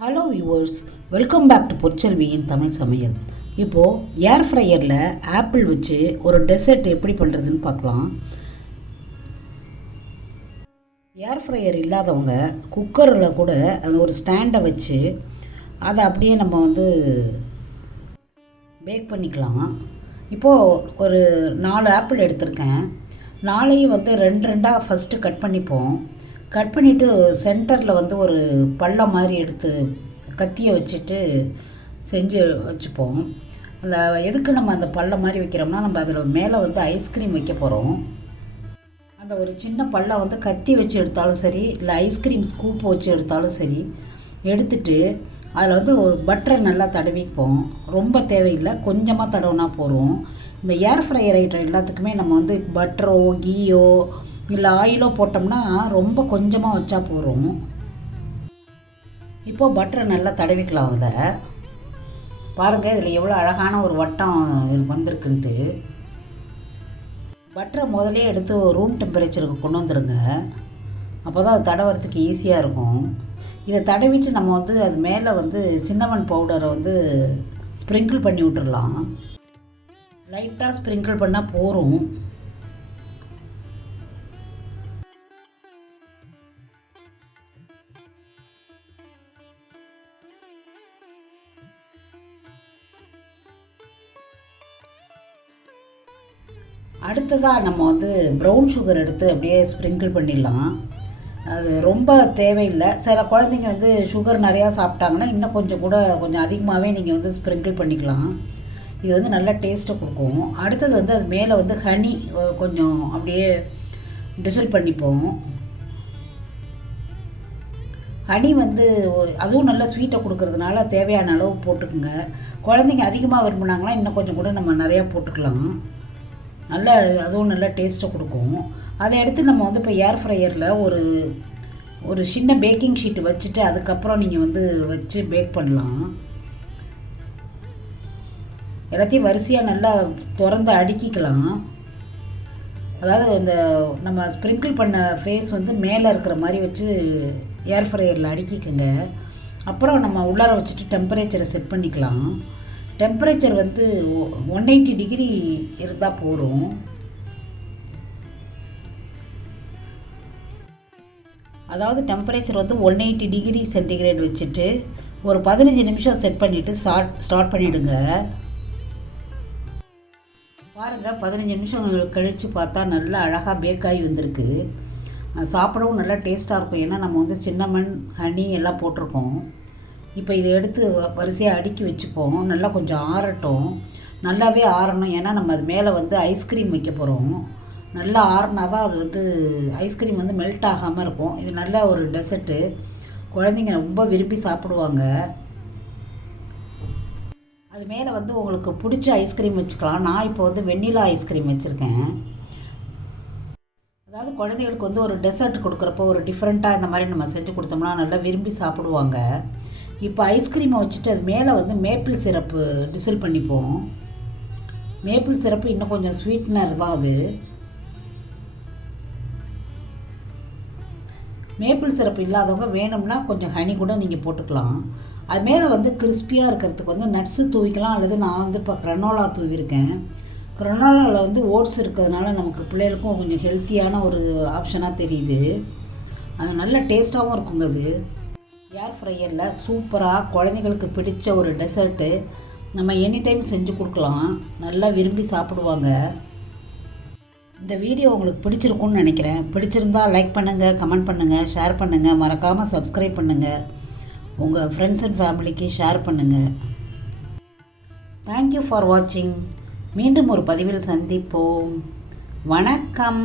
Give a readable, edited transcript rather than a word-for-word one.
Hello viewers, welcome back to பொற்செல்வியின் தமிழ் சமையல். இப்போது ஏர் ஃப்ரையரில் ஆப்பிள் வச்சு ஒரு டெசர்ட் எப்படி பண்ணுறதுன்னு பார்க்கலாம். ஏர் ஃப்ரையர் இல்லாதவங்க குக்கரில் கூட அது ஒரு ஸ்டாண்டை வச்சு அதை அப்படியே நம்ம பேக் பண்ணிக்கலாம். இப்போது ஒரு 4 ஆப்பிள் எடுத்திருக்கேன். 4ஐயும் ரெண்டு ரெண்டாக ஃபஸ்ட்டு கட் பண்ணிப்போம். கட் பண்ணிவிட்டு சென்டரில் ஒரு பள்ளம் மாதிரி எடுத்து கத்தியை வச்சுட்டு செஞ்சு வச்சுப்போம். அந்த எதுக்கு நம்ம அந்த பள்ளம் மாதிரி வைக்கிறோம்னா, நம்ம அதில் மேலே ஐஸ்கிரீம் வைக்க போகிறோம். அந்த ஒரு சின்ன பள்ளம் கத்தி வச்சு எடுத்தாலும் சரி, இல்லை ஐஸ்கிரீம் ஸ்கூப் வச்சு எடுத்தாலும் சரி, எடுத்துட்டு அதில் ஒரு பட்டரை நல்லா தடவிப்போம். ரொம்ப தேவையில்லை, கொஞ்சமாக தடவினா போகிறோம். இந்த ஏர் ஃப்ரையர் ஐட்டம் எல்லாத்துக்குமே நம்ம பட்டரோ கீயோ இல்லை ஆயிலோ போட்டோம்னா ரொம்ப கொஞ்சமாக வச்சா போகிறோம். இப்போது பட்டரை நல்லா தடவிக்கலாம். அதில் பாருங்கள், இதில் எவ்வளோ அழகான ஒரு வட்டம் வந்திருக்குன்ட்டு. பட்டரை முதலே எடுத்து ரூம் டெம்பரேச்சருக்கு கொண்டு வந்துடுங்க. அப்போ தான் அது தடவுறதுக்கு ஈஸியாக இருக்கும். இதை தடவிட்டு நம்ம அது மேலே சின்னமன் பவுடரை ஸ்ப்ரிங்கிள் பண்ணி விட்டுடலாம். லைட்டாக ஸ்ப்ரிங்கிள் பண்ணால் போகிறோம். அடுத்ததாக நம்ம ப்ரௌன் சுகர் எடுத்து அப்படியே ஸ்ப்ரிங்கிள் பண்ணிடலாம். அது ரொம்ப தேவையில்லை. சில குழந்தைங்க சுகர் நிறையா சாப்பிட்டாங்கன்னா இன்னும் கொஞ்சம் அதிகமாகவே நீங்கள் ஸ்ப்ரிங்கிள் பண்ணிக்கலாம். இது நல்லா டேஸ்ட்டை கொடுக்கும். அடுத்தது அது மேலே ஹனி கொஞ்சம் அப்படியே டிசில் பண்ணிப்போம். ஹனி அதுவும் நல்லா ஸ்வீட்டை கொடுக்கறதுனால தேவையான அளவு போட்டுக்குங்க. குழந்தைங்க அதிகமாக விரும்பினாங்கன்னா இன்னும் கொஞ்சம் கூட நம்ம நிறையா போட்டுக்கலாம். அதுவும் நல்லா டேஸ்ட்டை கொடுக்கும். அதை எடுத்து நம்ம இப்போ ஏர் ஃப்ரையரில் ஒரு சின்ன பேக்கிங் ஷீட்டு வச்சுட்டு அதுக்கப்புறம் நீங்கள் வச்சு பேக் பண்ணலாம். எல்லாத்தையும் வரிசையாக நல்லா திறந்து அடுக்கிக்கலாம். அதாவது இந்த நம்ம ஸ்ப்ரிங்கிள் பண்ண ஃபேஸ் மேலே இருக்கிற மாதிரி வச்சு ஏர் ஃப்ரையரில் அடுக்கிக்குங்க. அப்புறம் நம்ம உள்ளார வச்சுட்டு டெம்பரேச்சரை செட் பண்ணிக்கலாம். டெம்பரேச்சர் 180 டிகிரி இருந்தால் போதும். அதாவது டெம்பரேச்சர் 180 டிகிரி சென்டிகிரேட் வச்சுட்டு ஒரு 15 நிமிஷம் செட் பண்ணிவிட்டு ஸ்டார்ட் பண்ணிவிடுங்க. பாருங்கள், 15 நிமிஷம் கழித்து பார்த்தா நல்லா அழகாக பேக்காகி வந்திருக்கு. சாப்பிடவும் நல்லா டேஸ்ட்டாக இருக்கும். ஏன்னா நம்ம சின்னமன் ஹனி எல்லாம் போட்டிருக்கோம். இப்போ இதை எடுத்து வரிசையாக அடுக்கி வச்சுப்போம். நல்லா கொஞ்சம் ஆறட்டும். நல்லாவே ஆறணும். ஏன்னா நம்ம அது மேலே ஐஸ்கிரீம் வைக்க போகிறோம். நல்லா ஆறினா தான் அது ஐஸ்கிரீம் மெல்ட் ஆகாமல் இருக்கும். இது நல்ல ஒரு டெசர்ட்டு. குழந்தைங்க ரொம்ப விரும்பி சாப்பிடுவாங்க. அது மேலே உங்களுக்கு பிடிச்ச ஐஸ்கிரீம் வச்சுக்கலாம். நான் இப்போ வெண்ணிலா ஐஸ்கிரீம் வச்சுருக்கேன். அதாவது குழந்தைகளுக்கு ஒரு டெசர்ட் கொடுக்குறப்போ ஒரு டிஃப்ரெண்ட்டாக இந்த மாதிரி நம்ம செஞ்சு கொடுத்தோம்னா நல்லா விரும்பி சாப்பிடுவாங்க. இப்போ ஐஸ்கிரீமை வச்சுட்டு அது மேலே மேப்பிள் சிரப்பு டிசில் பண்ணிப்போம். மேப்பிள் சிரப்பு இன்னும் கொஞ்சம் ஸ்வீட்னர் தான் அது. மேப்பிள் சிரப்பு இல்லாதவங்க வேணும்னா கொஞ்சம் ஹனி கூட நீங்கள் போட்டுக்கலாம். அது மேலே கிறிஸ்பியாக இருக்கிறதுக்கு நட்ஸு தூவிக்கலாம். அல்லது நான் இப்போ க்ரனோலா தூவிருக்கேன். க்ரனோலாவில் ஓட்ஸ் இருக்கிறதுனால நமக்கு பிள்ளைகளுக்கும் கொஞ்சம் ஹெல்த்தியான ஒரு ஆப்ஷனாக தெரியுது. அது நல்ல டேஸ்ட்டாகவும் இருக்குங்க. அது ஏர் ஃப்ரையரில் சூப்பராக குழந்தைங்களுக்கு பிடிச்ச ஒரு டெசர்ட்டு நம்ம எனி டைம் செஞ்சு கொடுக்கலாம். நல்லா விரும்பி சாப்பிடுவாங்க. இந்த வீடியோ உங்களுக்கு பிடிச்சிருக்குன்னு நினைக்கிறேன். பிடிச்சிருந்தா லைக் பண்ணுங்கள், கமெண்ட் பண்ணுங்கள், ஷேர் பண்ணுங்கள். மறக்காமல் சப்ஸ்கிரைப் பண்ணுங்கள். உங்கள் ஃப்ரெண்ட்ஸ் அண்ட் ஃபேமிலிக்கு ஷேர் பண்ணுங்கள். தேங்க்யூ ஃபார் வாட்சிங். மீண்டும் ஒரு பதிவில் சந்திப்போம். வணக்கம்.